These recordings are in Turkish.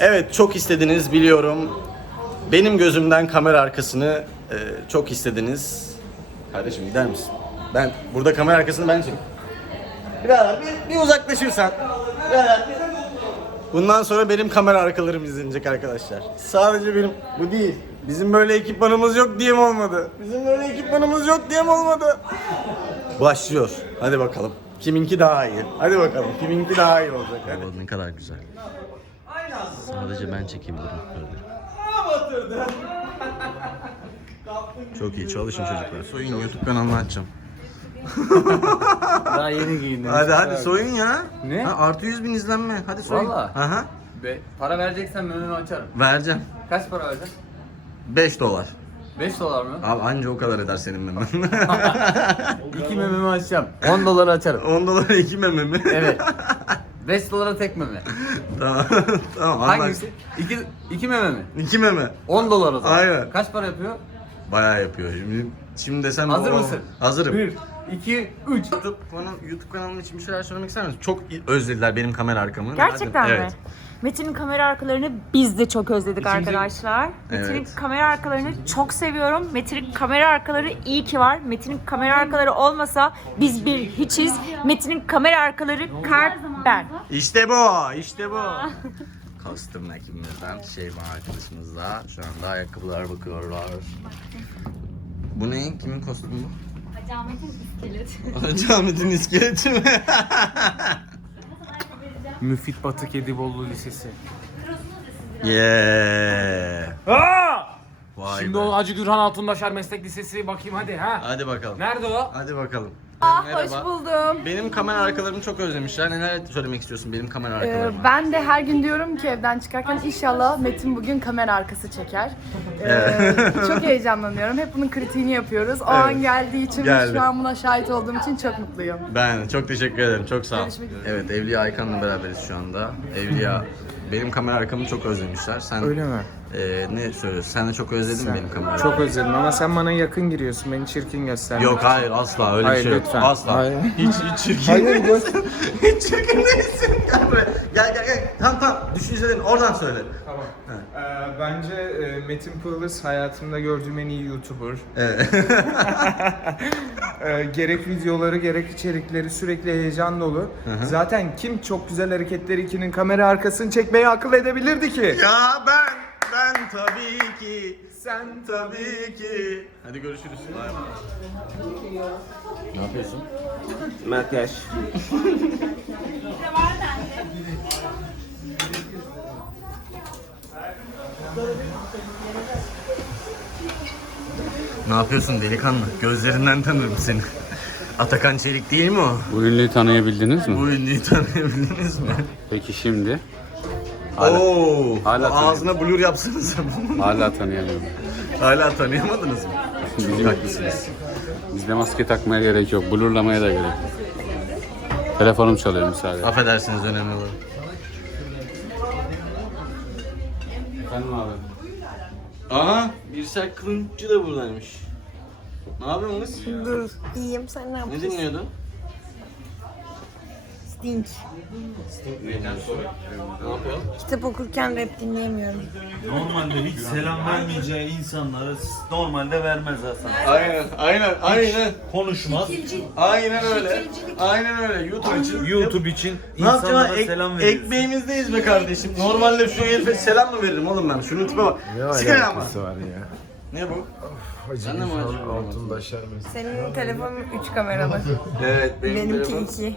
Evet çok istediniz biliyorum. Benim gözümden kamera arkasını e, çok istediniz. Kardeşim gider misin? Ben burada kamera arkasını ben çekeyim. Birader bir, bir uzaklaşırsan. Birader bir- Bundan sonra benim kamera arkalarım izlenecek arkadaşlar. Sadece benim bu değil. Bizim böyle ekipmanımız yok diye mi olmadı? Bizim böyle ekipmanımız yok diye mi olmadı? Başlıyor. Hadi bakalım. Kiminki daha iyi? Hadi bakalım. Kiminki daha iyi olacak? Hadi. ne kadar güzel. Sadece ben çekebilirim böyle. Çok iyi çalışın çocuklar. Soyun YouTube kanalını açacağım. Daha yeni giyindim. Hadi hadi soyun ya. Ne? Ha, artı 100 bin izlenme. Hadi soyun. Valla. Aha. Be, para vereceksen mememi açarım. Vereceğim. Kaç para vereceksin? 5 dolar. 5 dolar mı? Abi anca o kadar eder senin memen. 2 mememi açacağım. 10 dolara açarım. 10 dolara 2 meme mi? Evet. 5 dolara tek meme. tamam. tamam Hangisi? 2 2 meme mi? 2 meme. 10 dolar o zaman. Aynen. Kaç para yapıyor? Bayağı yapıyor. Şimdi şimdi desem Hazır o- mısın? Hazırım. 1 2 3 YouTube, kanal, YouTube kanalım için bir şeyler söylemek ister misin? Çok özlediler benim kamera arkamı. Gerçekten mi? Evet. Metin'in kamera arkalarını biz de çok özledik arkadaşlar. Metin'in Evet. kamera arkalarını çok seviyorum. Metin'in kamera arkaları iyi ki var. Metin'in kamera arkaları olmasa biz bir hiçiz. Metin'in kamera arkaları kalp ben. İşte bu, işte bu. Kostüm ekibimizden Şeyma arkadaşımızla şu anda ayakkabılar bakıyorlar. Bu ne? Kimin kostümü bu? Acametin iskeleti. Camit'in iskeleti mi? Müfit Batı Kedibolu Lisesi. yeah. Vay Şimdi be. o Hacı Gürhan Altunbaşar Meslek Lisesi bakayım hadi ha. Hadi bakalım. Nerede o? Hadi bakalım. Ah, Merhaba. hoş buldum. Benim kamera arkalarımı çok özlemişler. Neler söylemek istiyorsun benim kamera Ee, arkalarıma? ben de her gün diyorum ki evden çıkarken inşallah Metin bugün kamera arkası çeker. Ee, çok heyecanlanıyorum. Hep bunun kritiğini yapıyoruz. O an geldiği için Geldi. şu an buna şahit olduğum için çok mutluyum. Ben çok teşekkür ederim. Çok sağ ol. Görüşmek üzere. Evet Evliya Aykan'la beraberiz şu anda. Evliya benim kamera arkamı çok özlemişler. Sen Öyle mi? e, ne söylüyorsun? Sen de çok özledin mi benim kamera Çok özledim ama sen bana yakın giriyorsun. Beni çirkin gösterdin. Yok hayır asla öyle Hayır, bir şey yok. lütfen. Asla. Hayır. Hiç hiç çirkin Hayır, değilsin. hiç çirkin değilsin. Gel buraya. Gel gel gel. Tamam tamam. Düşüncelerini oradan söyle. Tamam. Ee, bence e, Metin Pırlıs hayatımda gördüğüm en iyi YouTuber. Evet. Ee, gerek videoları gerek içerikleri sürekli heyecan dolu. Zaten kim çok güzel hareketleri ikinin kamera arkasını çekmeyi akıl edebilirdi ki? ya ben ben tabii ki sen tabii ki. Hadi görüşürüz. Ne yapıyorsun? Makyaj. Ne yapıyorsun delikanlı? Gözlerinden tanırım seni. Atakan Çelik değil mi o? Bu ünlüyü tanıyabildiniz mi? Bu ünlüyü tanıyabildiniz mi? Peki şimdi? Oo, hala ağzına blur yapsanız Hala tanıyamıyorum. hala tanıyamadınız mı? Çok Bizim- haklısınız. Bizde maske takmaya gerek yok. Blurlamaya da gerek yok. Telefonum çalıyor müsaade. Affedersiniz önemli olan. Aha, Birsel Kılınççı da buradaymış. Ne yapıyorsunuz? Dur, iyiyim. Sen ne Ne yapıyorsun? dinliyordun? Stink. Ne yapıyor? Kitap okurken rap dinleyemiyorum. Normalde hiç selam vermeyeceği insanlara normalde vermez Hasan. Aynen, aynen, aynen. Konuşmaz. Aynen öyle. Aynen öyle. YouTube için. YouTube için Ne yapacağım? insanlara Ek, selam veriyorsun. ekmeğimizdeyiz be kardeşim. Normalde şu herife selam mı veririm oğlum ben? Şunun tipe bak. Sigara ama. var ya? Ne bu? Sen de mi acı? Altın başar mı? Senin telefonun 3 kameralı. Evet benim Benimki telefon- 2.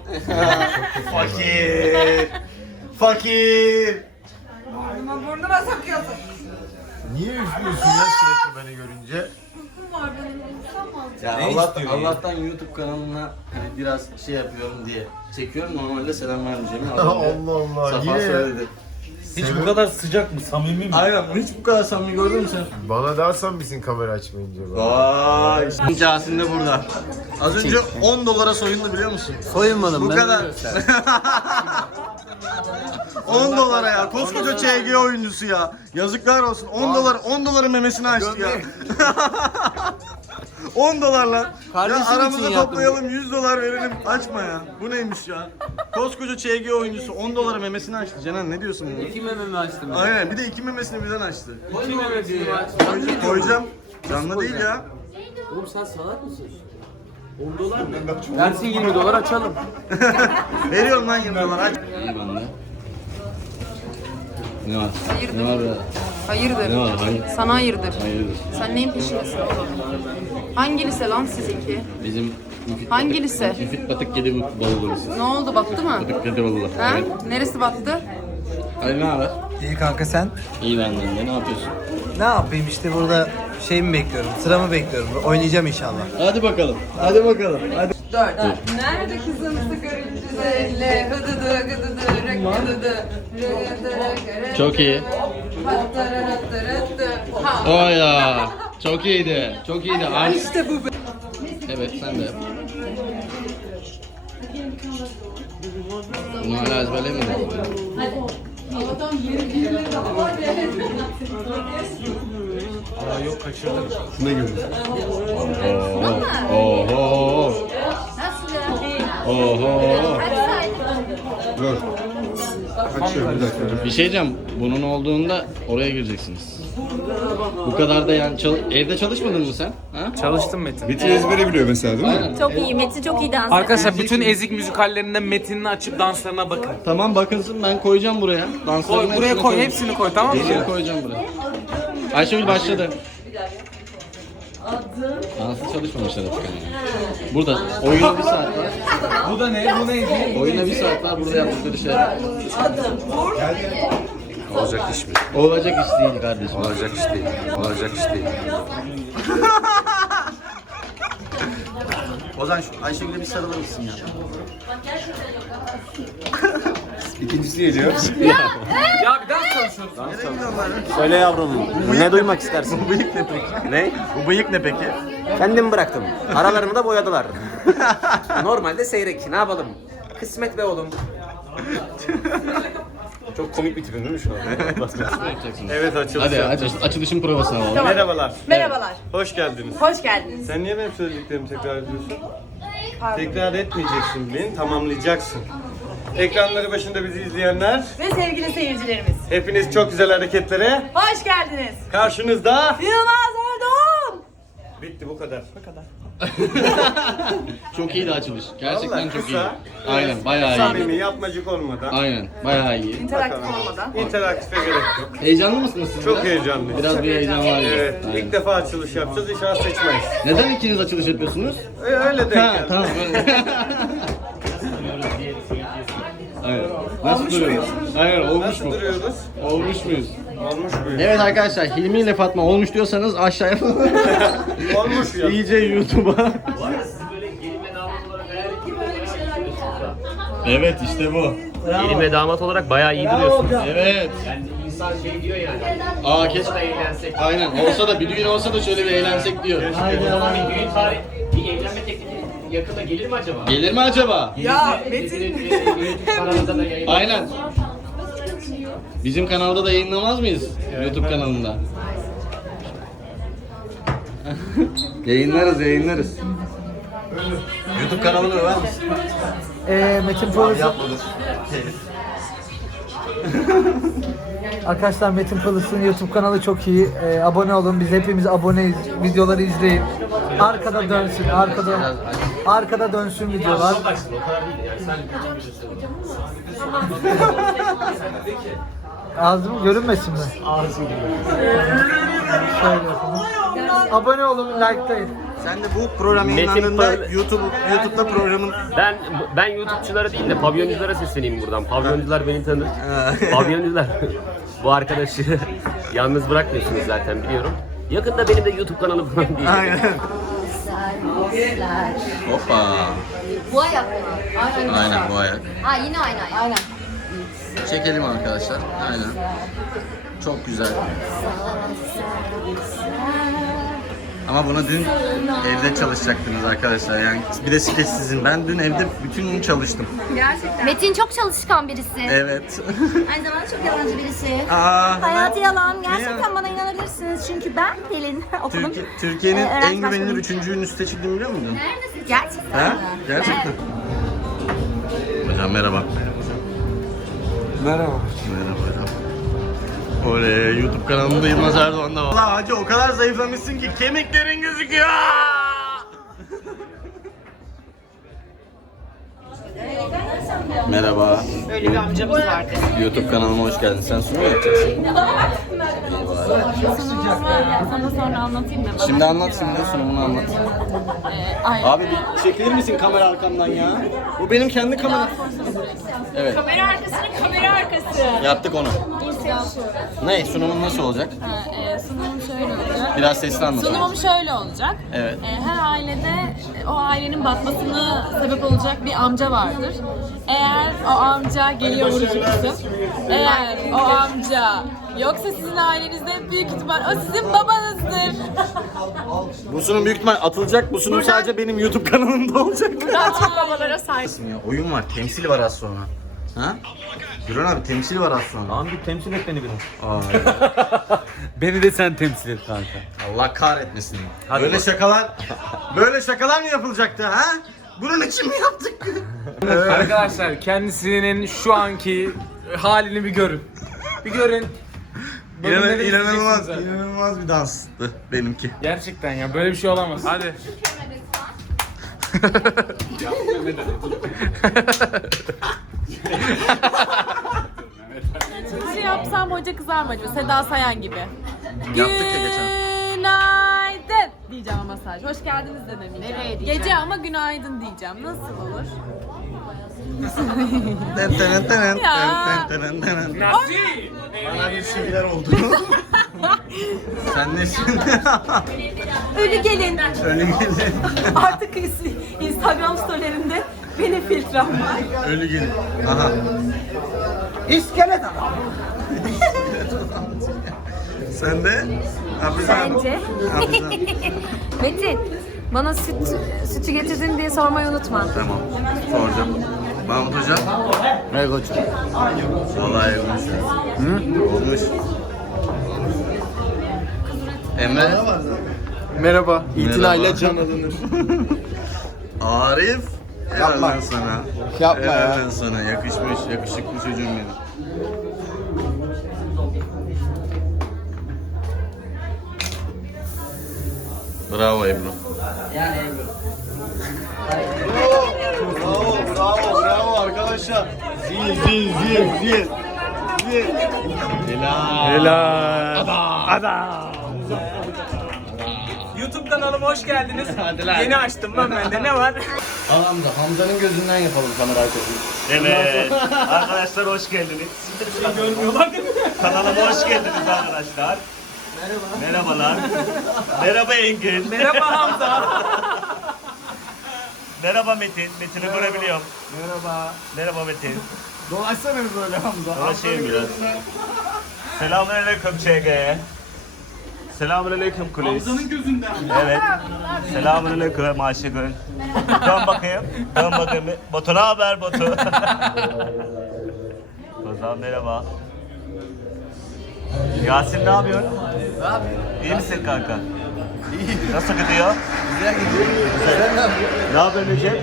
Fakir. Fakir. Burnuma sokuyorsun. Niye üzgünsün ya sürekli beni görünce? Ya Ne Allah, istiyor Allah'tan YouTube kanalına hani biraz şey yapıyorum diye çekiyorum. Normalde selam vermeyeceğimi adam Allah Allah Safa yine ya. söyledi. Hiç bu kadar sıcak mı? Samimi mi? Aynen hiç bu kadar samimi gördün mü sen? Bana daha samimisin kamera açmayınca. bana. Vay. Casin de burada. Az önce 10 dolara soyundu biliyor musun? Soyunmadım Bu ben. kadar. 10 dolara ya. Koskoca CG oyuncusu ya. Yazıklar olsun. 10 dolar 10 doların memesini açtı ya. 10 dolar lan. Kardeşim ya için aramızda yaptım. toplayalım 100 dolar verelim. Açma ya. Bu neymiş ya? Koskoca ÇG oyuncusu 10 dolara memesini açtı. Cenan ne diyorsun buna? İki mememi açtım. ya. Aynen bir de iki memesini birden açtı. İki mememi açtım. Koyacağım, koyacağım. Canlı değil ya. Oğlum sen salak mısın? 10 dolar mı? Versin 20 dolar açalım. Veriyorum lan 20 dolar aç. İyi bende. Ne var? Ne var? Hayırdır? Ne var? Hayır. Sana hayırdır. Hayırdır? Sen neyin peşindesin oğlum? Hangi lise lan sizinki? Bizim müfit Hangi batık, lise? Müfit batık kedi balığı siz. Ne oldu battı mı? Batık kedi balığı. Ha? Evet. Neresi battı? Hadi ne haber? İyi kanka sen? İyi benden de ne yapıyorsun? Ne yapayım işte burada şey mi bekliyorum, sıramı bekliyorum. Oynayacağım inşallah. Hadi bakalım. Hadi bakalım. Hadi. Nerede kızın sıkırıcılarıyla hıdıdı gıdıdı rıkkıdıdı Çok iyi. O ya. Çok iyiydi. Çok iyiydi. İşte bu. Evet sen de yap. Bunu hala ezberlemedin. Oho. Oho. Oho. Bir şey diyeceğim. Bunun olduğunda oraya gireceksiniz. Bu kadar da yani çal- evde çalışmadın mı sen? Ha? Çalıştım Metin. Bütün ezbere biliyor mesela değil mi? Çok iyi. Metin çok iyi dans Arkadaşlar bütün ezik müzikallerinden Metin'ini açıp danslarına bakın. Tamam bakılsın ben koyacağım buraya. Danslarını Koy, buraya hepsini koy, koyacağım. hepsini koy tamam mı? Hepsini koyacağım buraya. Ayşegül başladı. Dansı çalışmamışlar artık yani. Burada oyuna bir saat var. Bu da ne? Bu neydi? Oyuna bir saat var burada yaptıkları şey. Olacak iş mi? Olacak iş değil kardeşim. Olacak iş değil. Olacak iş değil. Ozan şu Ayşegül'e bir sarılır mısın ya? İkincisi geliyor. Ya bir dans çalışıyoruz. Söyle yavrum, ne duymak istersin? Bu bıyık ne peki? ne? Bu bıyık ne peki? Kendim bıraktım. Aralarını da boyadılar. Normalde seyrek, ne yapalım? Kısmet be oğlum. Çok komik bir tipim değil mi şu an? Evet açılış. Hadi aç, açılışın provasını alalım. Merhabalar. Merhabalar. Hoş geldiniz. Hoş geldiniz. Sen niye benim söylediklerimi tekrar ediyorsun? Tekrar etmeyeceksin beni, tamamlayacaksın. Ekranları başında bizi izleyenler, Ve sevgili seyircilerimiz. hepiniz çok güzel hareketlere Hoş geldiniz. karşınızda. Yılmaz Erdoğan. Bitti bu kadar. Çok iyiydi açılış. Gerçekten Vallahi çok iyi. kısa. Aynen bayağı iyi. Samimi, yapmacık olmadan. Aynen bayağı iyi. İnteraktif olmadan. İnteraktife gerek yok. Heyecanlı mısınız siz Çok biraz? heyecanlıyız. Biraz bir heyecan var. gibi. Evet, Aynen. ilk defa açılış yapacağız. İnşallah seçmeyiz. Neden ikiniz açılış yapıyorsunuz? Öyle, öyle denk Ha geldi. tamam. Aynen. Nasıl duruyoruz? Aynen olmuş Nasıl mu? duruyoruz? Olmuş muyuz? Olmuş mu? Evet arkadaşlar Hilmi ile Fatma olmuş diyorsanız aşağıya Olmuş ya. iyice YouTube'a. Evet işte bu. Gelin ve damat olarak bayağı iyi duruyorsun. Evet. İnsan şey diyor yani. Aa keşke. Eğlensek. Aynen olsa da bir düğün olsa da şöyle bir eğlensek diyor. Ama bir düğün tarih, bir evlenme teklifi yakında gelir mi acaba? Gelir mi acaba? Ya Metin. kanalında da. Aynen. Bizim kanalda da yayınlamaz mıyız? YouTube kanalında. yayınlarız, yayınlarız. YouTube kanalını över misin? Ee, Metin Polis'in... Arkadaşlar Metin Polis'in YouTube kanalı çok iyi. Ee, abone olun. Biz hepimiz aboneyiz. Videoları izleyin. Arkada dönsün. Arkada arkada dönsün videolar. Ağzım görünmesin mi? Gibi. Şöyle yapalım. Abone olun, likelayın. Sen de bu program Metin YouTube YouTube'da programın Ben ben YouTube'çulara değil de pavyonculara sesleneyim buradan. Pavyoncular beni tanır. Pavyoncular. Bu arkadaşı yalnız bırakmıyorsunuz zaten biliyorum. Yakında benim de YouTube kanalım falan diyeceğim. Aynen. Hoppa. Bu ayak mı? Aynen. Aynen bu ayak. Ha yine aynı ayak. Aynen. Çekelim arkadaşlar. Aynen. Çok güzel. Ama bunu dün evde çalışacaktınız arkadaşlar. Yani bir de sizin. Ben dün evde bütün gün çalıştım. Metin çok çalışkan birisi. Evet. Aynı zamanda çok yalancı birisi. Aa, Hayatı yalan. Gerçekten bana inanabilirsiniz. çünkü ben Pelin okudum. Türkiye- Türkiye'nin Ee, en öğrenci güvenilir başkanıyım. üçüncü ünlü seçildiğini biliyor muydun? Gerçekten. Ha? Gerçekten. Hocam merhaba. Merhaba. Merhaba hocam. Oley YouTube kanalımda Yılmaz Erdoğan da var. Valla hacı o kadar zayıflamışsın ki kemiklerin gözüküyor. Merhaba. Öyle bir amcamız vardı. YouTube kanalıma hoş geldin. Sen sunum mu yapacaksın? Sana sonra anlatayım da. Şimdi anlat şimdi sunumunu anlat. Ay. Abi bir çekilir misin kamera arkamdan ya? Bu benim kendi kamera. Evet. Kamera arkasının kamera arkası. Yaptık onu. Ne? Sunumun nasıl olacak? e, sunumum şöyle olacak. Biraz sesli anlat. Sunumum şöyle olacak. Evet. E, her ailede e, o ailenin batmasına sebep olacak bir amca vardır. Eğer o amca geliyor vurucu. Eğer o amca yoksa sizin ailenizde büyük ihtimal o sizin babanızdır. Bu sunum büyük ihtimal atılacak. Bu sunum sadece benim YouTube kanalımda olacak. Tüm babalara sahip. ya, oyun var, temsil var az sonra. Ha? Güran abi temsil var sonra. Tamam bir temsil et beni biraz. Aa, Beni de sen temsil et kanka. Allah kahretmesin. Hadi böyle bak. şakalar, böyle şakalar mı yapılacaktı ha? Bunun için mi yaptık? Arkadaşlar kendisinin şu anki halini bir görün. Bir görün. Nereye inanılmaz, zaten. inanılmaz bir danstı benimki. Gerçekten ya böyle bir şey olamaz. Hadi. Şey yapsam hoca kızar mı acaba? Seda Sayan gibi. Yaptık ya geçen. Günaydın diyeceğim ama sadece. Hoş geldiniz de demeyeceğim. Nereye diyeceğim? Gece ama günaydın diyeceğim. Nasıl olur? Nasıl? Bana bir şeyler oldu. Sen nesin? Ölü gelin. Ölü gelin. Artık Instagram storylerinde benim filtrem var. Ölü gelin. Aha. İskelet adam. Sen de? Hafizan. Bence. Hafizan. Metin, bana süt sütü getirdin diye sormayı unutma. Tamam. Soracağım. Mahmut Hocam. Ne koçum? Vallahi olmuş. Hı? Olmuş. Emre. Merhaba. İtinayla can alınır. Arif. Yapma. Helal sana. Yapma ya. Helal sana. Yakışmış. Yakışıklı çocuğum benim. Bravo Ebru. Bravo, bravo, Zil, zil, zil, zil. Zil. Helal. Helal. Adam. YouTube kanalıma hoş geldiniz. Yeni açtım lan bende ne var? Hamza, Hamza'nın gözünden yapalım kamera arkasını. Evet. arkadaşlar hoş geldiniz. Görmüyorlar değil mi? Kanalıma hoş geldiniz arkadaşlar. Merhaba. Merhabalar. Merhaba Engin. Merhaba Hamza. Merhaba Metin. Metin'i görebiliyorum. Merhaba. Merhaba Metin. Dolaşsana bir böyle Hamza. Dolaşayım biraz. Selamünaleyküm ÇG. Selamünaleyküm kulis. Hamza'nın gözünden. Evet. Selamünaleyküm Ayşegül. Dön bakayım. Dön bakayım. Batu ne haber Batu? Ozan merhaba. Yasin ne yapıyorsun? Ne yapıyorsun? İyi misin kanka? İyi. Nasıl gidiyor? Güzel gidiyor. Sen ne yapıyorsun? Ne yapıyorsun Recep?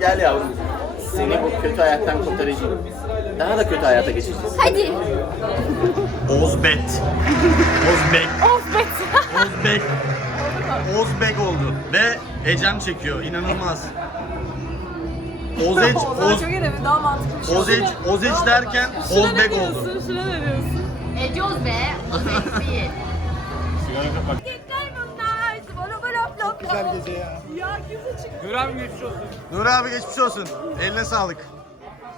Gel yavrum. Seni bu kötü hayattan kurtaracağım. Daha da kötü hayata geçeceğiz. Hadi. Ozbet. Ozbek. Ozbek. Ozbek. Ozbek oldu. Ve Ecem çekiyor. İnanılmaz. Ozeç, Oz, önemli, daha mantıklı bir şey. Ozeç, Ozeç derken Ozbek oldu. Şuna ne diyorsun? Eceoz be. O zevk değil. Güzel gece ya. Nur abi geçmiş olsun. Nur abi geçmiş olsun. Eline sağlık.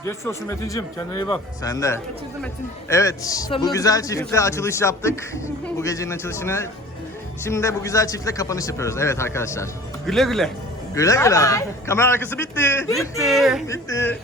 Geçmiş olsun Metin'cim. Kendine iyi bak. Sen de. Metin. Evet, bu güzel çiftle açılış yaptık. Bu gecenin açılışını. Şimdi de bu güzel çiftle kapanış yapıyoruz. Evet arkadaşlar. Güle güle. Güle güle. Kamera arkası bitti. Bitti. Bitti.